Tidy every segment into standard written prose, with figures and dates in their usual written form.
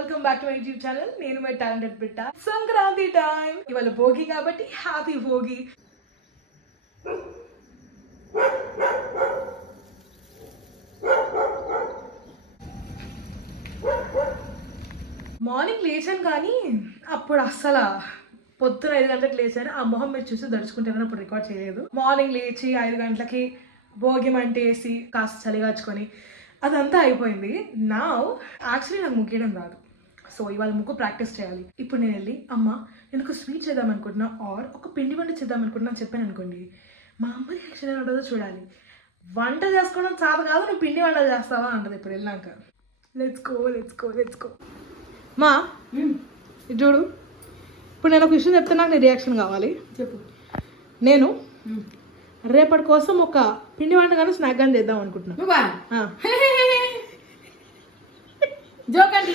Welcome back to my YouTube channel. నేను my talented బిడ్డ. Sankranti time. ఇవాళ భోగి కాబట్టి హ్యాపీ భోగి. మార్నింగ్ లేచాను కానీ అప్పుడు అస్సలు పొద్దున 5 గంటలకు లేచాను. ఆ మొహం మీరు చూసి దడుచుకుంటానని అప్పుడు రికార్డ్ చేయలేదు. మార్నింగ్ లేచి 5 గంటలకి భోగి మంట వేసి కాస్త చలిగాచుకొని అదంతా అయిపోయింది. నా యాక్చువల్లీ నాకు ముగ్గేయడం రాదు. సో ఇవాళ ముగ్గు ప్రాక్టీస్ చేయాలి. ఇప్పుడు నేను వెళ్ళి అమ్మ నేను ఒక స్వీట్ చేద్దాం అనుకుంటున్నా ఆర్ ఒక పిండి వంట చేద్దాం అనుకుంటున్నా అని చెప్పాను అనుకోండి, మా అమ్మ రియాక్షన్ ఎలా ఉంటుందో చూడాలి. వంట చేసుకోవడం చాలా కాదు, నువ్వు పిండి వంటలు చేస్తావా అంటది ఇప్పుడు వెళ్ళాక. లెట్స్ గో మా ఇది చూడు. ఇప్పుడు నేను ఒక విషయం చెప్తే నాకు నీ రియాక్షన్ కావాలి. చెప్పు. నేను రేపటి కోసం ఒక పిండి వంట కానీ స్నాక్ కానీ చేద్దాం అనుకుంటున్నా. జోక్ అండి.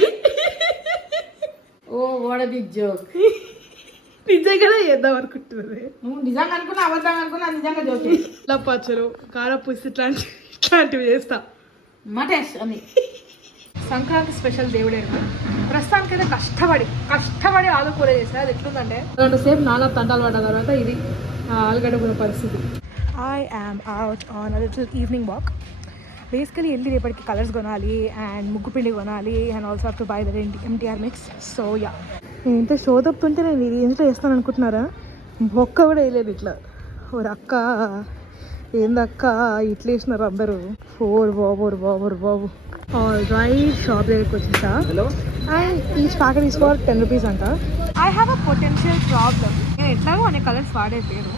Oh what a big joke. నిజంగానే చేద్దాం అనుకుంటున్నది. నువ్వు నిజంగా అనుకున్నా అబద్ధంగా అనుకున్నా నిజంగా జోక్. లప్పచ్చలు కారపుసి ఇట్లాంటివి చేస్తా. మటేష్ అని సంక్రాంతి స్పెషల్ దేవుడేరు. ప్రస్తుతానికైతే కష్టపడి ఆలుకూర చేసా. అది ఎట్లుందంటే 2 సేపు నాలుగు తంటాలు పడ్డ తర్వాత ఇది ఆలుగడ్డ కూర పరిస్థితి. I am out on a little evening walk. Basically వెళ్ళి రేపటికి కలర్స్ కొనాలి అండ్ ముగ్గు పిండి కొనాలి and also have to buy the MTR mix. So yeah, నేను ఇంత షో తప్పుతుంటే నేను ఇది ఇంట్లో వేస్తాను అనుకుంటున్నారా? ఒక్క కూడా వేయలేదు ఇట్లా. ఓ అక్క ఏందక్క ఇట్లా వేసినారు అందరూ. బాబు రైట్ షాప్ దగ్గరికి వచ్చేసా. And each packet is for 10 rupees అంట. I have a potential problem. నేను ఎట్లాగో అనే కలర్స్ వాడేసాను.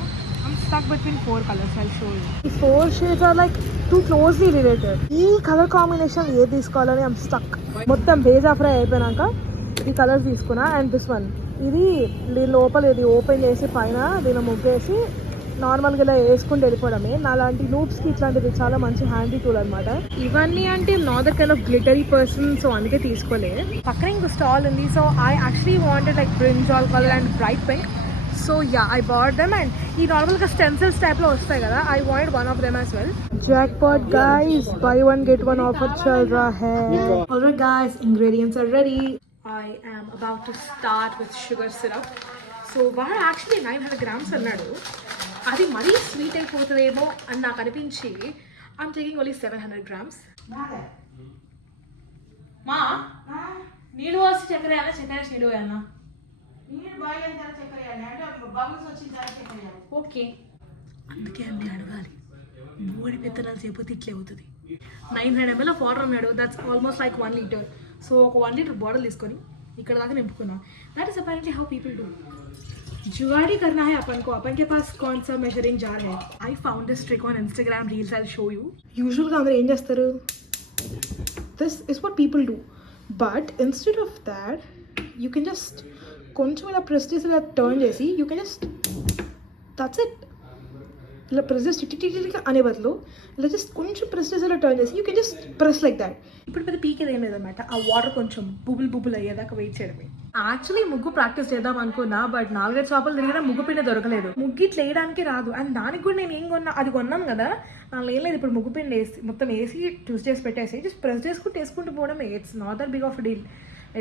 I'm stuck between 4 colors. I'll show you. The 4 shades are like too closely related. ఈ కలర్ కాంబినేషన్ ఏది తీసుకోవాలని I'm stuck. మొత్తం బేజా ఫ్రై అయిపోయినాక ఈ కలర్స్ తీసుకున్నా. అండ్ దిస్ వన్ ఇది దీని లోపల ఇది ఓపెన్ చేసి పైన దీని ముగ్గేసి నార్మల్గా ఇలా వేసుకుంటూ వెళ్ళిపోవడమే. నా లాంటి నూబ్స్కి ఇట్లాంటిది చాలా మంచి హ్యాండీ టూల్ అనమాట. ఇవన్నీ అంటే not the kind of glittery person, so అందుకే తీసుకోలే. పక్కన ఇంకో స్టాల్ ఉంది. So I actually wanted like brinjal colour and bright pink. So yeah, I bought them. And ఈ నార్మల్గా స్టెన్సిల్స్ టైప్లో వస్తాయి కదా, I wanted one of them as well. Jackpot guys, buy one get one offer chal raha hai. Alright guys, ingredients are ready. I am about to start with sugar syrup. So వాడు actually 900 grams అన్నాడు. అది మరీ sweet అయిపోతుందేమో అని నాకు అనిపించి I'm taking only 700 grams. మా నీళ్ళు పోసి చక్కెర వేయాలా, చక్కెర నీళ్ళు వేయాలా? ఓకే, అందుకే అన్ని అడగాలి. బోడి పెత్తనాలు చేయకపోతే ఇట్లే అవుతుంది. 900 ml ఆఫ్ వాటర్ అన్నాడు. That's almost like 1 liter. సో ఒక 1 liter బాటిల్ తీసుకొని ఇక్కడ దాకా నింపుకున్నాం. That is apparently how people do. जुगाड़ी करना है अपन के पास कौन सा मेजरिंग जार है. I found this trick on Instagram reels. I'll show you. Usually అందరూ ఏం చేస్తారు, this is what people do, but instead of that you can just కొంచెం ఇలా ప్రెస్ చేసి ఇలా టర్న్ చేసి you can just that's it. ఇలా ప్రెస్ చేసి టిటిటిటిగా అనే బదులు ఇలా జస్ట్ కొంచెం ప్రెస్ చేసి ఇలా టర్న్ చేసి you can just press like that. ఇప్పుడు పెద్ద పీకేది ఏం లేదన్నమాట. ఆ వాటర్ కొంచెం బుబుల్ అయ్యేదాకా వెయిట్ చేయడమే. యాక్చువల్లీ ముగ్గు ప్రాక్టీస్ చేద్దాం అనుకున్నా, బట్ 4-5 షాపులు తిరిగినా ముగ్గు పిండి దొరకలేదు. ముగ్గు ఇట్లా వేయడానికి రాదు. అండ్ దానికి కూడా నేను ఏం కొన్నా, అది కొన్నాను కదా, నాకు ఏం లేదు. ఇప్పుడు ముగ్గు పిండి వేసి మొత్తం వేసి ట్విస్ట్ చేసి పెట్టేసి జస్ట్ ప్రెస్ వేసుకుంటూ పోవడమే. It's not that big of deal.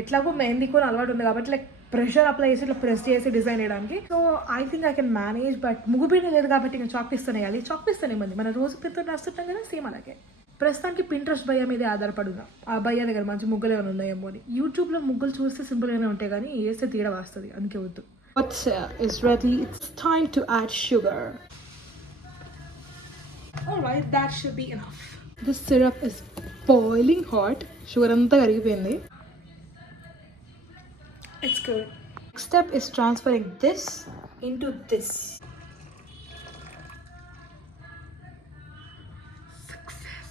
ఎట్లాగో మెహందీ కూడా అలవాటు ఉంది కాబట్టి లైక్ ప్రెషర్ అప్లై చేసి ఇట్లా ప్రెస్ చేసి డిజైన్ వేయడానికి. So I think I can manage. But ముగ్గు పిండి లేదు కాబట్టి ఇంకా చాక్ పీస్తూనే వేయాలి. చాక్ పీస్తూనే మంది మన రోజు పెద్ద రాస్తుంటాం కదా, సేమ్ అలాగే. ప్రస్తుతానికి పింట్రెస్ట్ భయ్య మీద ఆధారపడున్నా. ఆ భయ్య దగ్గర మంచి ముగ్గులు ఏమైనా ఉన్నాయేమో అని. యూట్యూబ్లో ముగ్గులు చూస్తే సింపుల్గానే ఉంటాయి కానీ వేస్తే తీర వస్తుంది, అందుకే వద్దు. It's ready. It's time to add sugar. Alright, that should be enough. This syrup is boiling hot. Sugar అంతా కరిగిపోయింది. It's good. Next step is transferring this into this.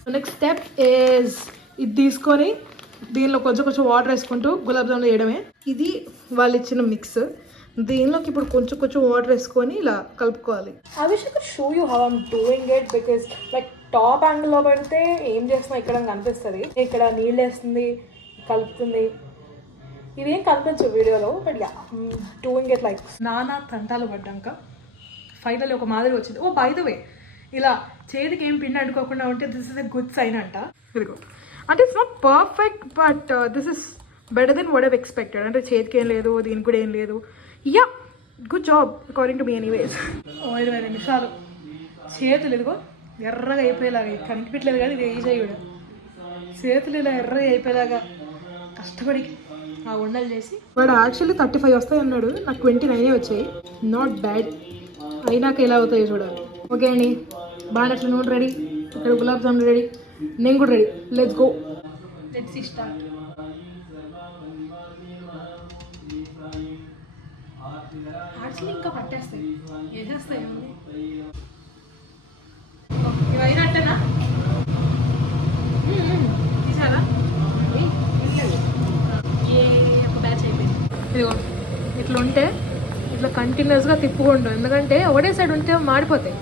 The next step is ఇది తీసుకొని దీనిలో కొంచెం water వేసుకుంటూ గులాబ్ జాములు వేయడమే. ఇది వాళ్ళు ఇచ్చిన మిక్స్. దీనిలోకి ఇప్పుడు కొంచెం వాటర్ వేసుకొని ఇలా కలుపుకోవాలి. I wish I could show you how I'm doing it because like top యాంగిల్లో పెడితే ఏం చేస్తున్నా ఇక్కడ కనిపిస్తుంది. ఇక్కడ నీళ్ళు వేస్తుంది, కలుపుతుంది. ఇదేం కనిపించు వీడియోలో, but yeah doing it like. నానా తంటాలు పడ్డాక ఫైనల్ ఒక మాదిరి వచ్చింది. ఓ బై ద వే, ఇలా చేతికి ఏం పిండి అంటుకోకుండా ఉంటే this is a good sign అంట. ఇదిగో అంటే it's not perfect but this is better than what have expected. అంటే చేతికి ఏం లేదు, దీనికి కూడా ఏం లేదు. Yeah, good job according to me anyways. 20 నిమిషాలు. చేతులు ఇదిగో ఎర్రగా అయిపోయేలాగా, కనిపించలేదు కానీ ఇది ఈజీ కూడా. చేతులు ఇలా ఎర్రగా అయిపోయేలాగా కష్టపడి ఆ వండలు చేసి, వాడు యాక్చువల్లీ 35 వస్తాయి అన్నాడు, నాకు 29 వచ్చాయి. Not bad. అయినాక ఎలా అవుతాయో చూడాలి. ఓకే అండి, బాగా అట్లా నూనె రెడీ, ఇక్కడ గులాబ్ జామున్ రెడీ, నేను కూడా ready. Let's go, let's start. Actually ఇంకా పట్టేస్తాయి, వేసేస్తాయి. ఇవి అయినట్టేనా? తీసారా? ఒక బ్యాచ్ అయిపోయింది. ఇదిగో ఇట్లా ఉంటే ఇట్లా కంటిన్యూస్గా తిప్పుకుంటాం, ఎందుకంటే ఒకటే సైడ్ ఉంటే మాడిపోతాయి.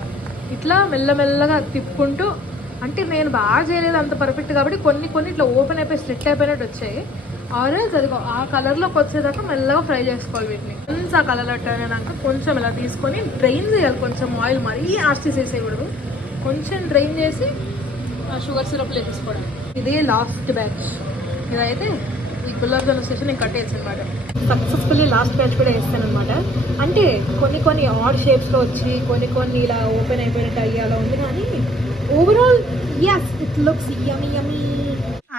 ఇట్లా మెల్లమెల్లగా తిప్పుకుంటూ, అంటే నేను బాగా చేయలేదు అంత పర్ఫెక్ట్ కాబట్టి కొన్ని ఇట్లా ఓపెన్ అయిపోయి స్ట్రెట్ అయిపోయినట్టు వచ్చాయి. ఆరెంజ్ అదిగో ఆ కలర్లోకి వచ్చేదాకా మెల్లగా ఫ్రై చేసుకోవాలి వీటిని. కొంచెం ఆ కలర్ అట్టాక కొంచెం ఇలా తీసుకొని డ్రైన్ చేయాలి. కొంచెం ఆయిల్ మరీ ఆస్టిస్ వేసేయకూడదు, కొంచెం డ్రైన్ చేసి షుగర్ సిరప్లు వేసుకోవడం. ఇదే లాస్ట్ బ్యాచ్. ఇదైతే ఈ గులాబ్ జామున్ స్టేషన్ నేను కట్టేయచ్చు అనమాట. సక్సెస్ఫుల్లీ లాస్ట్ బ్యాచ్ కూడా వేస్తాను అనమాట. అంటే కొన్ని ఆడ్ షేప్స్లో వచ్చి కొన్ని ఇలా ఓపెన్ అయిపోయినట్టు అయ్యి అలా ఉంది, కానీ overall yes it looks yummy yummy.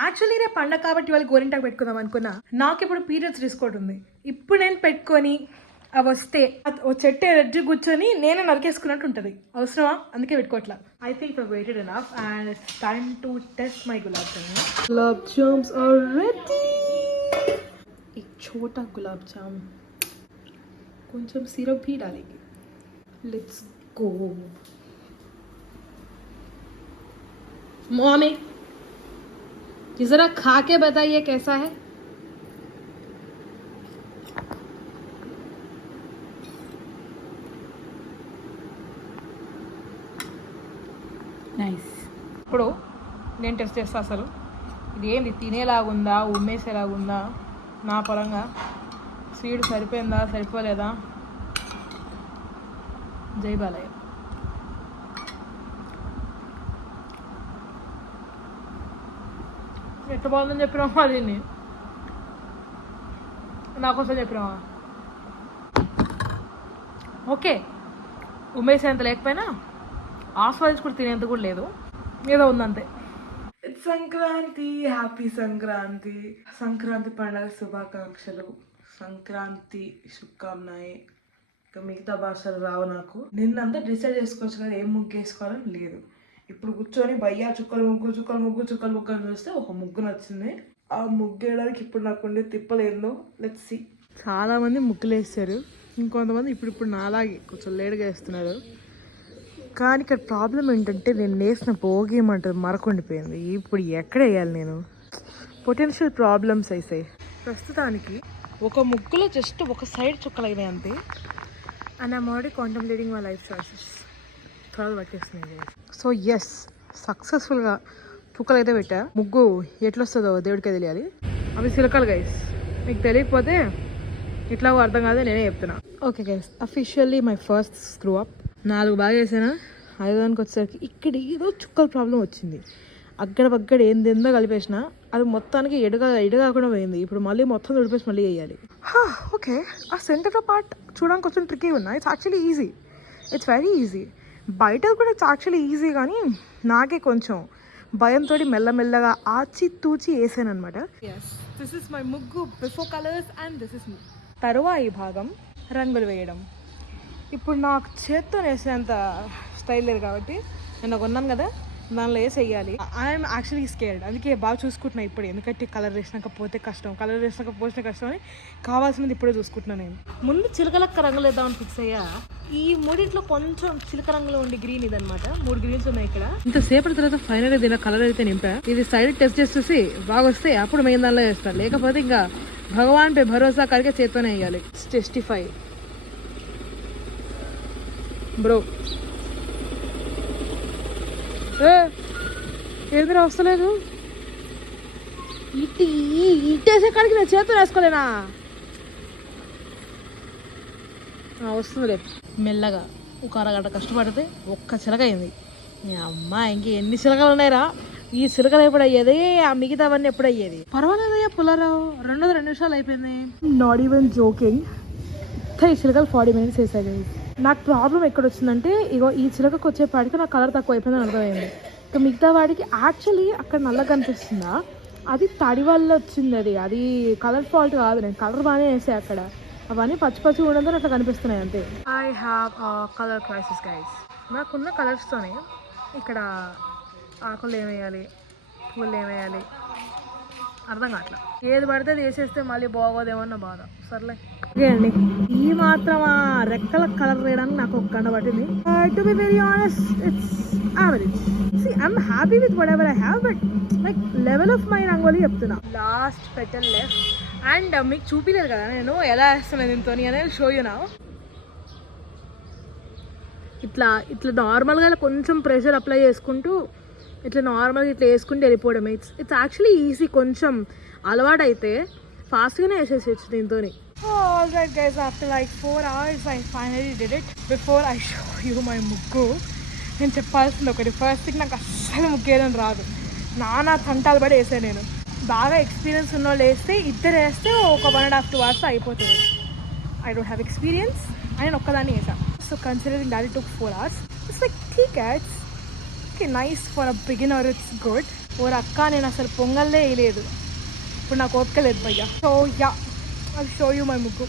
Actually రేపు పండగ కాబట్టి వాళ్ళు గోరింటాకు పెట్టుకుందాం అనుకున్నా. నాకు ఇప్పుడు పీరియడ్స్ రిస్కోట్ ఉంది. ఇప్పుడు నేను పెట్టుకొని అవి వస్తే ఓ చెట్టు ఎడ్జి కూర్చొని నేనే నరికేసుకున్నట్టు ఉంటుంది. అవసరమా? అందుకే పెట్టుకోవట్లా. I think weighted enough and it's time to test my gulab jamun. Gulab jams are ready. एक छोटा गुलाब जामुन, కొంచెం సిరప్ भी डालेंगे. Let's go. मम्मी जरा खा के बताइए कैसा है. నైస్. ఇప్పుడు నేను టెస్ట్ చేస్తా అసలు ఇది ఏంది, తినేలాగుందా ఉమ్మేసేలాగుందా, నా పరంగా స్వీట్ సరిపోయిందా సరిపోలేదా. జై బాలయ్య. ఎట్లా బాగుందని చెప్పినావా? దీన్ని నాకోసం చెప్పినావా? ఓకే, ఉమ్మేసేంత లేకపోయినా ఆస్వాదించుకుని తినేంత కూడా లేదు, ఏదో ఉందంతే. సంక్రాంతి, హ్యాపీ సంక్రాంతి. సంక్రాంతి పండుగ శుభాకాంక్షలు. సంక్రాంతి శుభకామనాయి. ఇంకా మిగతా భాషలు రావు నాకు. నిన్నంతా డిసైడ్ చేసుకోవచ్చు కదా ఏం ముగ్గు వేసుకోవాలని. లేదు, ఇప్పుడు కూర్చొని భయ్యా చుక్కలు ముగ్గు చూస్తే ఒక ముగ్గు నచ్చింది. ఆ ముగ్గు వేయడానికి ఇప్పుడు నాకు ఉండే తిప్పలేందో. Let's see. చాలామంది ముగ్గులు వేస్తారు, ఇంకొంతమంది ఇప్పుడు నాలాగే కొంచెం లేట్గా వేస్తున్నారు. కానీ ఇక్కడ ప్రాబ్లం ఏంటంటే నేను వేసిన భోగి ఏమంటారు మరకుండిపోయింది. ఇప్పుడు ఎక్కడ వేయాలి నేను? పొటెన్షియల్ ప్రాబ్లమ్స్ అయితే ప్రస్తుతానికి ఒక ముగ్గులో జస్ట్ ఒక సైడ్ చుక్కలు అయినాయి అంతే. And I'm already contemplating my life choices. త్వరగా పట్టేస్తున్నాయి. సో ఎస్, సక్సెస్ఫుల్గా చుక్కలు అయితే పెట్టా. ముగ్గు ఎట్లా వస్తుందో దేవుడికే తెలియాలి. అవి సిలకలు గైస్, మీకు తెలియకపోతే ఇట్లా అర్థం కాదు, నేనే చెప్తున్నా. Okay guys, officially my first screw up. 4 బాగా వేసాను. 5దానికి వచ్చేసరికి ఇక్కడ ఏదో చుక్కల ప్రాబ్లం వచ్చింది. అగ్గడ ఏందేందో కలిపేసిన, అది మొత్తానికి ఎడగాకుండా పోయింది. ఇప్పుడు మళ్ళీ మొత్తం తుడిపేసి మళ్ళీ వేయాలి. ఓకే, ఆ సెంటర్ పార్ట్ చూడడానికి కొంచెం ట్రిక్కీ ఉన్నా. It's actually easy, it's very easy. బయట కూడా ఇట్స్ యాక్చువల్లీ ఈజీ, కానీ నాకే కొంచెం భయంతో మెల్లమెల్లగా ఆచి వేసాను అనమాట. దిస్ ఇస్ మై ముగ్గు before colours and this is తరువాయి భాగం రంగులు వేయడం. ఇప్పుడు నాకు చేత్తో వేసేంత స్టైల్ లేదు కాబట్టి నేను కొన్నాను కదా, దానిలో వేసేయాలి. ఐఎమ్ యాక్చువల్లీ స్కేర్డ్, అందుకే బాగా చూసుకుంటున్నా ఇప్పుడు. ఎందుకంటే కలర్ వేసినాక పోతే కష్టం అని కావాల్సినది ఇప్పుడే చూసుకుంటున్నాను. నేను ముందు చిలకలక్క రంగులు వేద్దామని ఫిక్స్ అయ్యా. ఈ మూడింట్లో కొంచెం చిలక రంగులో ఉండే గ్రీన్ ఇదనమాట. 3 గ్రీన్స్ ఉన్నాయి ఇక్కడ. ఇంతసేపటి తర్వాత ఫైనల్గా దీని కలర్ అయితే నింపా. ఇది సైడ్ టెస్ట్ చేసి బాగా వస్తే అప్పుడు మెయిన్ దానిలో వేస్తాను, లేకపోతే ఇంకా భగవాన్ పై భరోసా కరిగే చేత్తోనే వేయాలి. Testify bro. ఏదిరా వస్తలేదు, ఇట్టేసే కాడికి నేను చేతులు వేసుకోలేనా? వస్తుంది రేపు మెల్లగా. ఒక అరగంట కష్టపడితే ఒక్క చిలక అయింది. మీ అమ్మ ఇంక ఎన్ని చిలకలు ఉన్నాయిరా? ఈ చిలకలు ఎప్పుడు అయ్యేది, ఆ మిగతావన్నీ ఎప్పుడు అయ్యేది. పర్వాలేదయ్యా పుల్లారావు, 2 నిమిషాలు అయిపోయింది. Not even joking. ఈ చిలకలు 40 minutes వేసాయి. నాకు ప్రాబ్లం ఎక్కడ వచ్చిందంటే, ఇగో ఈ చిలకకు వచ్చేపాటికి నాకు కలర్ తక్కువ అయిపోయిందని అర్థమైంది. ఇంకా మిగతా వాడికి యాక్చువల్లీ అక్కడ నల్లగా కనిపిస్తుందా, అది తడి వల్ల వచ్చింది. అది కలర్ ఫాల్ట్ కాదు, నేను కలర్ బాగానే వేసాయి అక్కడ. అవన్నీ పచ్చి పచ్చి ఉండదు అట్లా కనిపిస్తున్నాయి అంతే. I have colour crisis guys. నాకున్న కలర్స్తోనే ఇక్కడ ఆకులు ఏమేయాలి, పువ్వులు ఏమేయాలి అర్థం కావట్లా. ఏది పడితే వేసేస్తే మళ్ళీ బాగోదేమన్న బాధ. సర్లే ఓకే అండి, ఈ మాత్రం ఆ రెక్కల కలర్ వేయడానికి నాకు ఒక గంట పట్టింది. To be very honest, it's average. See, I'm happy with whatever I have, but like level of my rangoli చెప్తున్నా. Last petal left. అండ్ మీకు చూపించలేదు కదా నేను ఎలా వేస్తున్నాను దీంతో అనేది. Show you now. ఇట్లా నార్మల్గా ఇలా కొంచెం ప్రెషర్ అప్లై చేసుకుంటూ ఇట్లా నార్మల్గా ఇట్లా వేసుకుంటూ వెళ్ళిపోవడం. It's actually easy. కొంచెం అలవాటు అయితే ఫాస్ట్గానే వేసేసేయచ్చు దీంతో. All right guys, after like 4 hours I finally did it. Before I show you my ముగ్గు, నేను చెప్పాల్సింది ఒకటి. ఫస్ట్ థింగ్, నాకు అస్సలు ముగ్గేయడం రాదు. నానా తంటాలు పడి వేసాను నేను. బాగా ఎక్స్పీరియన్స్ ఉన్న వాళ్ళు వేస్తే, ఇద్దరు వేస్తే ఒక 1.5-2 hours అయిపోతుంది. ఐ డోంట్ హ్యావ్ ఎక్స్పీరియన్స్, నేను ఒక్కదాన్ని వేసాను. So considering that it took 4 hours, it's like ఠీక్, it's okay, nice for a beginner, it's good. ఓ అక్క, నేను అసలు పొంగల్లే వేయలేదు, ఇప్పుడు నాకు ఓపిక లేదు భయ్యా. So yeah, I show you my ముగ్గు.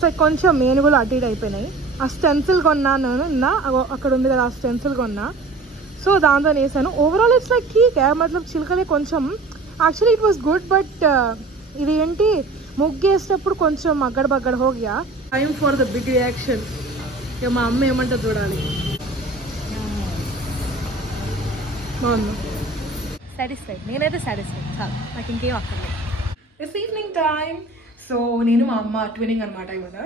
సో కొంచెం మేనుగులు అటు ఇటు అయిపోయినాయి. ఆ స్టెన్సిల్ కొన్నాను నిన్న, అక్కడ ఉంది కదా ఆ స్టెన్సిల్ కొన్నా. సో దాంతో వేసాను. ఓవరాల్ ఇట్స్ లైక్ ఠీక్, మతలబ్ చిలకలే కొంచెం. Actually it was good, but ఇది ఏంటి, ముగ్గేసేటప్పుడు కొంచెం అగ్గడ బగ్గడ హోగ్యా. Time for the big reaction. ఇక మా అమ్మ ఏమంటే చూడాలి. బాగుంది, సాటిస్ఫైడ్. నేనైతే సాటిస్ఫైడ్, చాలు, నాకు ఇంకేం అక్కర్లేదు. It's evening time. సో నేను మా అమ్మ ట్విన్నింగ్ అనమాట. ఇవాళ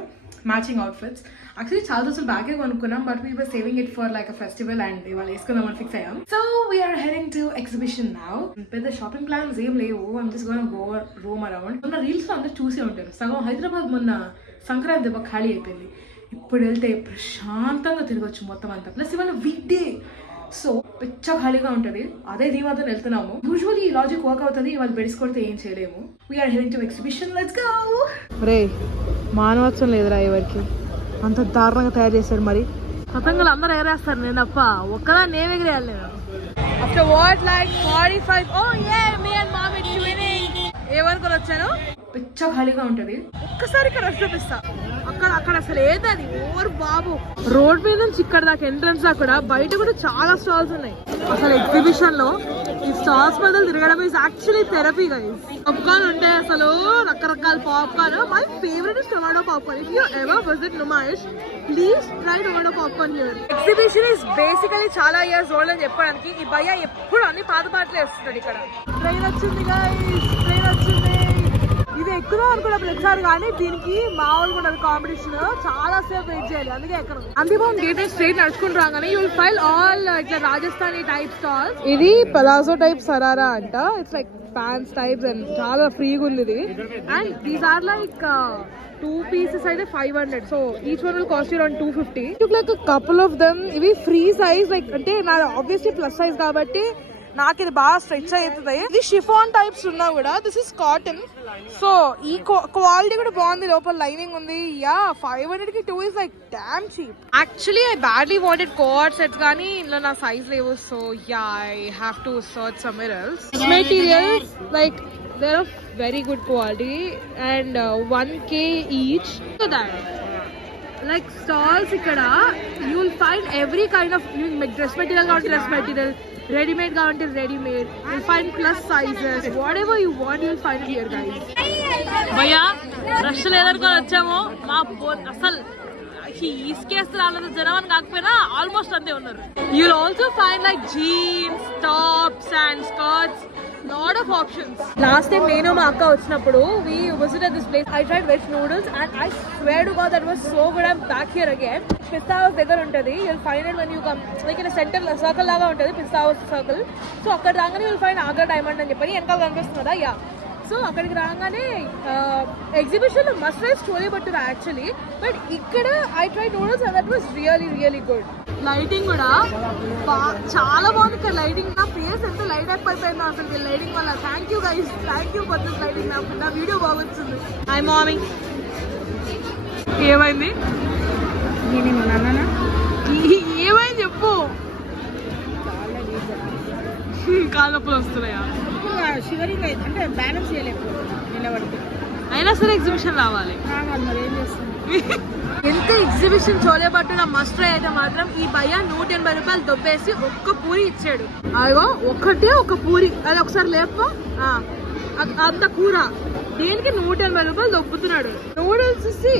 మ్యాచింగ్ అవుట్ఫిట్స్. యాక్చువల్లీ చాలా రోజులు బ్యాగే కొనుక్కున్నాం, but we were saving it for like a festival and ఇవాళ వేసుకుందామని ఫిక్స్ అయ్యాం. So we're heading to exhibition now. పెద్ద షాపింగ్ ప్లాన్స్ ఏం లేవు, I'm just going go roam around. మొన్న రీల్స్లో అందరూ చూసే ఉంటారు, సగం హైదరాబాద్ మొన్న సంక్రాంతి దెబ్బ ఖాళీ అయిపోయింది. ఇప్పుడు వెళ్తే ప్రశాంతంగా తిరగచ్చు మొత్తం అంతా. ప్లస్ ఇవాళ వీక్ డే, సో పిచ్చ ఖాళీగా ఉంటుంది. అదే ధీమాతో వెళ్తున్నాము. యూజువల్లీ ఈ లాజిక్ వర్క్ అవుతుంది, ఇవాళ బెడిస్కొడితే ఏం చేయలేము. We're heading to exhibition, let's go. రే, మానవత్వం లేదురా ఎవరికి, అంత దారుణంగా తయారు చేశారు. మరి పతంగులు అందరూ ఎగరేస్తారు, నేను తప్ప ఒక్కదాన్ని ఏమి ఎగిరేయాలి నేను. After what like 45, oh yeah, me and mommy twinning. ఏమనుకొని వచ్చాను, పిచ్చ ఖాళీగా ఉంటుంది. ఒక్కసారి ఇక్కడ చూపిస్తా, అక్కడ అసలు ఏదది ఓరు బాబు. రోడ్ మీద నుంచి ఇక్కడ దాకా ఎంట్రన్స్ దా కూడా, బయట కూడా చాలా స్టాల్స్ ఉన్నాయి. అసలు ఎగ్జిబిషన్ లో ఈ స్టాల్స్ మధ్యలో తిరగడం is actually therapy guys. Popcorn ఉంటాయి అసలు, రకరకాల popcorn. My favourite is tomato popcorn. If you ever visit Numaish, please try tomato popcorn here. Exhibition is basically చాలా ఇయర్స్ ఓల్డ్ అని చెప్పడానికి ఈ భయ్య ఎప్పుడు అన్ని పాత పాటలే వస్తుంది. ఇక్కడ ట్రైన్ వచ్చింది గైస్, ట్రైన్ వచ్చింది. ఇది ఎక్కుదాం అనుకున్న ప్రతిసారి, కానీ దీనికి మామూలుగా ఉండదు కాంపిటీషన్. చాలా సేపు వెయిట్ చేయాలి, అందుకే ఎక్కడ అంతిమం గేట్ స్ట్రైట్ నడుచుకుంటూ రాగానే యూ విల్ ఫైల్ ఆల్ ఇట్లా రాజస్థానీ టైప్ స్టాల్స్. ఇది పలాజో టైప్ సరారా అంట. It's like pants types and చాలా ఫ్రీగా ఉంది ఇది. And these are like 2 pieces అయితే 500. So each one will cost you around 250. Like couple of them. ఇవి ఫ్రీ సైజ్, లైక్ అంటే నా ఆబ్వియస్లీ ప్లస్ సైజ్ కాబట్టి నాకు ఇది బాగా స్ట్రెచ్ అవుతుంది. ఇది షిఫాన్ టైప్స్ ఉన్నా కూడా, దిస్ ఇస్ కాటన్. సో ఈ క్వాలిటీ కూడా బాగుంది, లోపల లైనింగ్ ఉంది. యా, 500 కి 2 is like damn cheap. Actually I badly wanted coord sets, కానీ ఇందులో నా సైజ్ లేవు. So yeah, I have to search somewhere else. Materials like they're of very good quality and 1K each. So that like stalls ikkada you will find every kind of dress material ga dress material, ready made ga ready made, you'll find plus sizes, whatever you want you'll find it here guys. Bhaiya rush ledarko vachamo ma asal ఈస్కేస్తే రాలేదు జనం అని కాకపోయినా almost అంతే ఉన్నారు. You'll also find like jeans, tops and skirts, lot of options. Last time నేను మా అక్క వచ్చినప్పుడు we visited this place. I tried veg noodles and I swear to God that was so good. I'm back here again. Pista house దగ్గర ఉంటుంది. You'll find it when you come like in a center circle లాగా ఉంటుంది, Pista house circle. So అక్కడ రాగానే you'll find Agra diamond అని చెప్పి వెనకాల కనిపిస్తుందా. యా, సో అక్కడికి రాగానే ఎగ్జిబిషన్లో must try story but actually, but ఇక్కడ I try noodles and that was really really good. Lighting కూడా చాలా బాగుంది ఇక్కడ లైటింగ్. నా ఫేస్ ఎంత లైట్ అప్ అయిపోయిందో అసలు లైటింగ్ వల్ల. Thank you guys, thank you for this lighting. నా వీడియో బాగొచ్చింది. హాయ్ మామీ. ఏమైంది ఏమైంది చెప్పు. కాళ్ళ నొప్పులు వస్తున్నాయా? షివరింగ్ అయితే అంటే బ్యాలెన్స్ చేయలేదు నిలబడితే. అయినా సరే ఎగ్జిబిషన్ రావాలి. మరి ఏం చేస్తుంది. ఎంత exhibition chole bhatura must try అయితే మాత్రం ఈ భయ్య 180 రూపాయలు దొబ్బేసి ఒక్క పూరి ఇచ్చాడు. అదిగో ఒక్కటే ఒక పూరి, అది ఒకసారి లేపో. అంత కూర దేనికి 180 రూపాయలు దొబ్బుతున్నాడు. నూడిల్స్ ఇచ్చి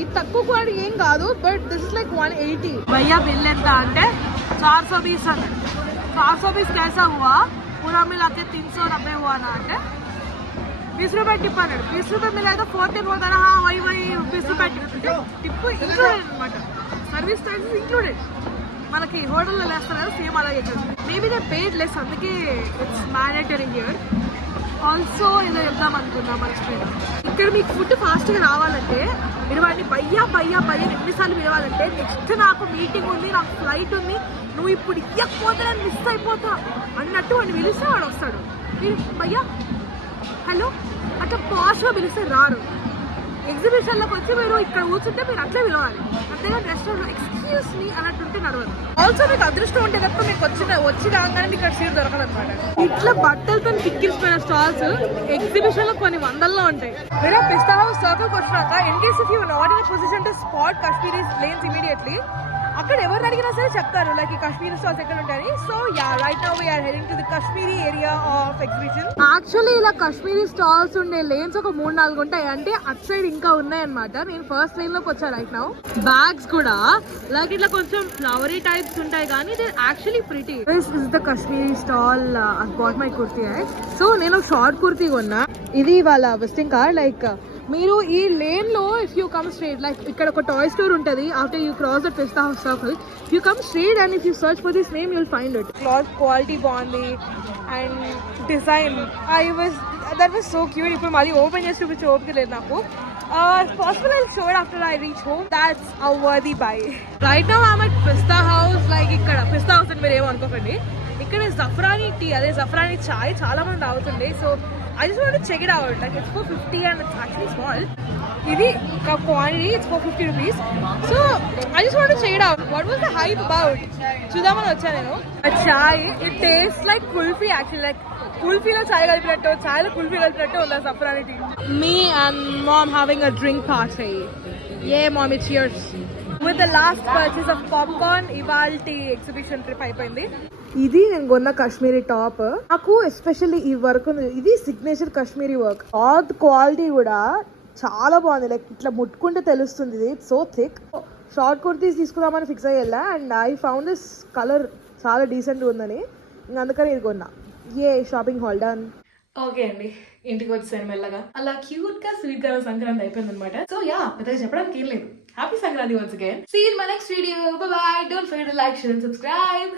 ఇది తక్కువ క్వాలిటీ ఏం కాదు, బట్ దిస్ ఇస్ లైక్ 180. భయ్యా బిల్ ఎంత అంటే 420 అన్నాడు. 420 कैसा हुआ, पूरा मिला के 390 हुआ ना అంటే 20 रुपये टिप అన్నాడు. 20 रुपये मिला तो 14 होता ना. हाँ वही 20 रुपये टिप ఇంక్లూడెడ్ అనమాట. Service charges included. మనకి హోటల్లో వేస్తారు కదా సేమ్ అలాగే. మేబీ దే పేడ్ లెస్, అందుకే ఇట్స్ మ్యాండేటరీ హియర్. ఆల్సో ఏదో చెప్దాం అనుకున్నా మర్చిపోయినా. ఇక్కడ మీకు ఫుడ్ ఫాస్ట్గా రావాలంటే మీరు వాడిని భయ్యా ఎన్నిసార్లు పిలవాలంటే నెక్స్ట్ నాకు మీటింగ్ ఉంది, నాకు ఫ్లైట్ ఉంది, నువ్వు ఇప్పుడు ఇవ్వకపోతే నేను మిస్ అయిపోతా అన్నట్టు వాడిని పిలిస్తే వాడు వస్తాడు. మీరు భయ్యా హలో అట్లా పాష్గా పిలిస్తే రారు. ఎగ్జిబిషన్లోకి వచ్చి మీరు ఇక్కడ కూర్చుంటే మీరు అట్లే పిలవాలి, అంతేగాని రెస్టారెంట్ ఎక్స్క్యూజ్ మీ అన్నట్టుంటే నడవదు. ఆల్సో మీకు అదృష్టం ఉంటే తప్ప మీకు వచ్చి రాగానే మీకు ఇక్కడ సీట్ దొరకదు అనమాట. ఇట్లా బట్టలతో పిక్కిల్సిపోయిన స్టాల్స్ ఎగ్జిబిషన్ లో కొన్ని వందల్లో ఉంటాయి. మీరు పిస్తా హౌస్ సర్కిల్కి వచ్చినాక in case if you not in position to spot Kashmiri lanes immediately, అక్కడ ఎవరు అడిగినా సరే చెప్తారు లైక్ ఈ కాశ్మీరీ స్టాల్స్ ఎక్కడ ఉంటాయి. So yeah right now we're heading to the Kashmiri area of exhibition. Actually ఇలా కాశ్మీరీ స్టాల్స్ ఉండే లేన్స్ ఒక 3-4 ఉంటాయి, అంటే అట్ సైడ్ ఇంకా ఉన్నాయన్నమాట. నేను ఫస్ట్ లైన్ లోకి వచ్చాను రైట్ నౌ. బ్యాగ్స్ కూడా లైక్ ఇట్లా కొంచెం ఫ్లవరీ టైప్స్ ఉంటాయి, కానీ they actually pretty. This is the Kashmiri stall. I bought my kurti. So నేను షార్ట్ కుర్తీ కొన్నా. ఇది వాళ్ళ విజిటింగ్ కార్డ్. లైక్ మీరు ఈ లేన్ లో if you come straight, like ఇక్కడ ఒక టాయ్ స్టోర్ ఉంటుంది. After you cross the Pista House circle, you come straight and if you search for this name you'll find it. Cloth quality బాగుంది and design that was so cute. ఇప్పుడు మళ్ళీ open చేసి చూపించి ఓపిక లేదు నాకు. Possible I show it after I reach home. That's a worthy buy. Right now I'm at Pista House. Like ఇక్కడ పిస్తా house అని మీరు ఏమనుకోకండి, ఇక్కడ జఫ్రానీ టీ, అదే జఫ్రానీ చాయ్ చాలా మంది తాగుతుండే. So I just want to check it out. Like it's for 50 and it's actually small. Idi quantity it's for 50 rupees. So I just want to check it out. What was the hype about? Chudamani vacha nenu. A chai, it tastes like kulfi actually. Like kulfi lo chai kalipinattu, chai lo kulfi kalipinattu unda Zafrani tea. Me and mom having a drink party. Yeah mommy, cheers. With the last purchase of popcorn, ఇవాల్టి exhibition trip అయిపోయింది. ఇది నేను కొన్న Kashmiri top. నాకు especially ఈ work, ఇది signature Kashmiri work. Cloth quality కూడా చాలా బాగుంది. లైక్ ఇట్లా ముట్టుకుంటే తెలుస్తుంది. ఇది సో థిక్. షార్ట్ కుర్తీస్ తీసుకుందామని ఫిక్స్ అయ్యేలా and I found this colour చాలా డీసెంట్గా ఉందని, అందుకని ఇది కొన్నా. ఏ షాపింగ్ హాల్ డన్. ఓకే అండి, ఇంటికి వచ్చాను మెల్లగా. అలా క్యూట్ గా స్వీట్ గా సంక్రాంతి అయిపోయింది అనమాట. సో యా పెద్దగా చెప్పడానికి ఏం లేదు. Happy Sankranti once again. See you in my next video. Bye bye. Don't forget to like, share and subscribe.